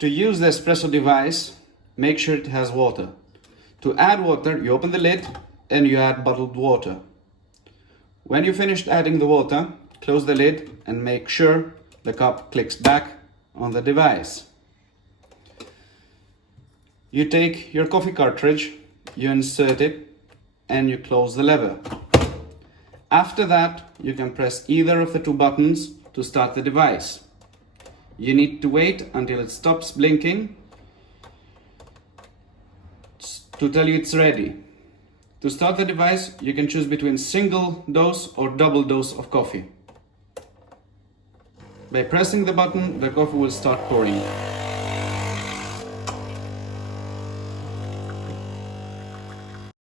To use the espresso device, make sure it has water. To add water, you open the lid and you add bottled water. When you finished adding the water, close the lid and make sure the cup clicks back on the device. You take your coffee cartridge, you insert it, and you close the lever. After that, you can press either of the two buttons to start the device. You need to wait until it stops blinking to tell you it's ready. To start the device, you can choose between single dose or double dose of coffee. By pressing the button, the coffee will start pouring.